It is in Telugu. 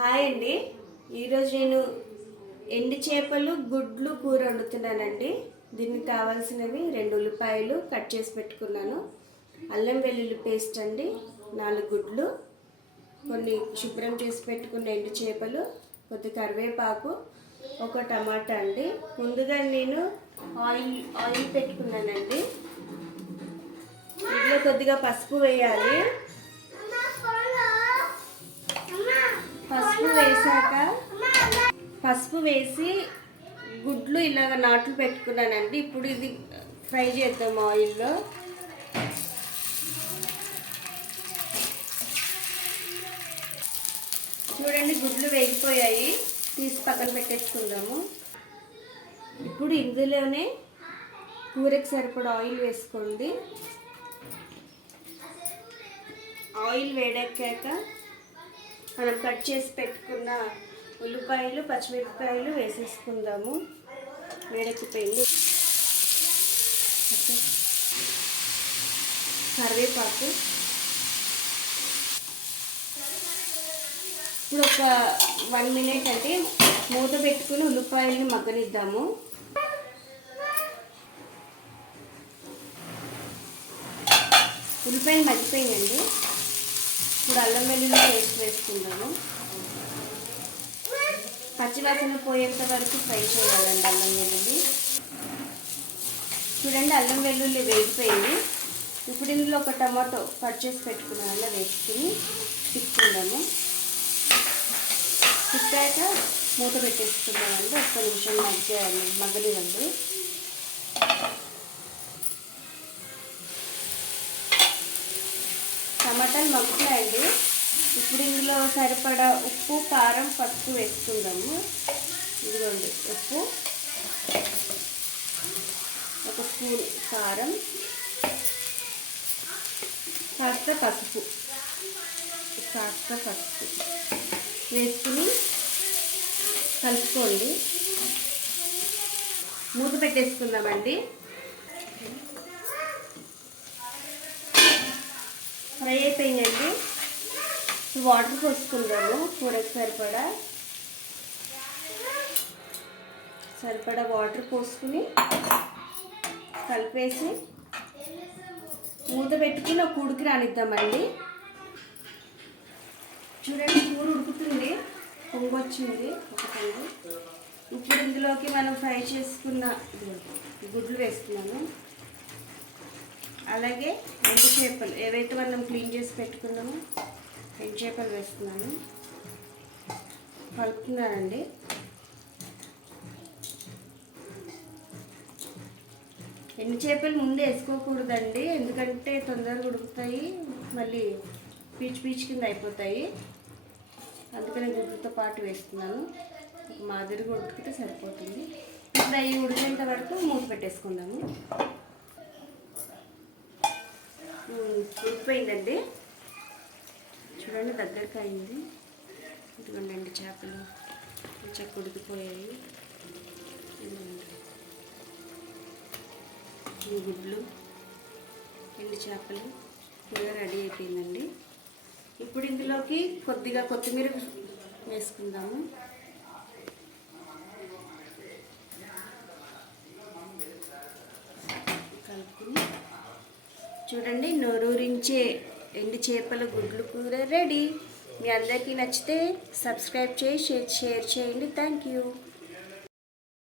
హాయ్ అండి. ఈరోజు నేను ఎండు చేపలు గుడ్లు కూర వండుతున్నానండి. దీనికి కావాల్సినవి 2 ఉల్లిపాయలు కట్ చేసి పెట్టుకున్నాను, అల్లం వెల్లుల్లి పేస్ట్ అండి, 4 గుడ్లు, కొన్ని శుభ్రం చేసి పెట్టుకున్న ఎండు చేపలు, కొద్ది కరివేపాకు, ఒక టమాటా అండి. ముందుగా నేను ఆయిల్ పెట్టుకున్నానండి. ఇందులో కొద్దిగా పసుపు వేయాలి. పసుపు వేసి గుడ్లు ఇలాగ నాట్లు పెట్టుకున్నానండి. ఇప్పుడు ఇది ఫ్రై చేద్దాం ఆయిల్లో. చూడండి, గుడ్లు వేగిపోయాయి, తీసి పక్కన పెట్టేసుకుందాము. ఇప్పుడు ఇందులోనే కూరకి సరిపడా ఆయిల్ వేసుకోండి. ఆయిల్ వేడెక్కాక మనం కట్ చేసి పెట్టుకున్న ఉల్లిపాయలు, పచ్చిమిరపకాయలు వేసేసుకుందాము. వేడెక్కిపోయింది. కరివేపాకు. ఇప్పుడు ఒక 1 మినిట్ అంటే మూత పెట్టుకుని ఉల్లిపాయలని మగ్గనిద్దాము. ఉల్లిపాయలు మగ్గిపోయిందండి. ఇప్పుడు అల్లం వెల్లుల్లి పేస్ట్ వేసుకుందాము. పచ్చివాసన పోయేంత వరకు ఫ్రై చేయాలండి అల్లం వెల్లుల్లి. చూడండి, అల్లం వెల్లుల్లి వేగిపోయింది. ఇప్పుడు ఇందులో ఒక టమాటో కట్ చేసి పెట్టుకున్నాను, వేసుకుని తిప్పుకుందాము. తిప్పాక మూత పెట్టేసుకుందామండి. ఒక్క నిమిషం మగ్గనివ్వండి. టమాటాలు మగ్గుతాయండి. ఇప్పుడు ఇందులో సరిపడా ఉప్పు, కారం, పసుపు వేసుకుందాము. ఇదిగోండి ఉప్పు, 1 స్పూన్ కారం, కాస్త పసుపు వేసుకుని కలుపుకోండి. మూత పెట్టేసుకుందామండి. ఫ్రై అయిపోయిందండి. వాటర్ పోసుకుందాము. కూరకు సరిపడా వాటర్ పోసుకుని కలిపేసి మూత పెట్టుకుని ఒక ఉడికి రానిద్దామండి. చూడండి, కూర ఉడుకుతుంది, పొంగొచ్చింది ఒక పొంగు. ఇప్పుడు ఇందులోకి మనం ఫ్రై చేసుకున్న గుడ్లు వేస్తున్నాను. అలాగే ఎండు చేపలు ఏవైతే మనం క్లీన్ చేసి పెట్టుకున్నామో ఎండు చేపలు వేస్తున్నాను, కలుపుతున్నానండి. ఎండు చేపలు ముందు వేసుకోకూడదండి, ఎందుకంటే తొందరగా ఉడుకుతాయి, మళ్ళీ పీచు కింద అయిపోతాయి. అందుకని గుడ్లతో పాటు వేస్తున్నాను. మాదిరిగా ఉడికితే సరిపోతుంది. ఇప్పుడు అవి ఉడికేంత వరకు మూత పెట్టేసుకుందాము. ఉడికిపోయిందండి. చూడండి, దగ్గరికి అయింది. ఇదిగోండి, ఎండు చేపలు కొంచెం ఉడికిపోయాయి. ఈ గుడ్లు, ఎండు చేపలు కూర రెడీ అయిపోయిందండి. ఇప్పుడు ఇందులోకి కొద్దిగా కొత్తిమీర వేసుకుందాము. కలుపుకుని చూడండి, నోరూరించే ఎండు చేపల గుడ్లు కూర రెడీ. మీ అందరికీ నచ్చితే సబ్స్క్రైబ్ చేసి షేర్ చేయండి. Thank you.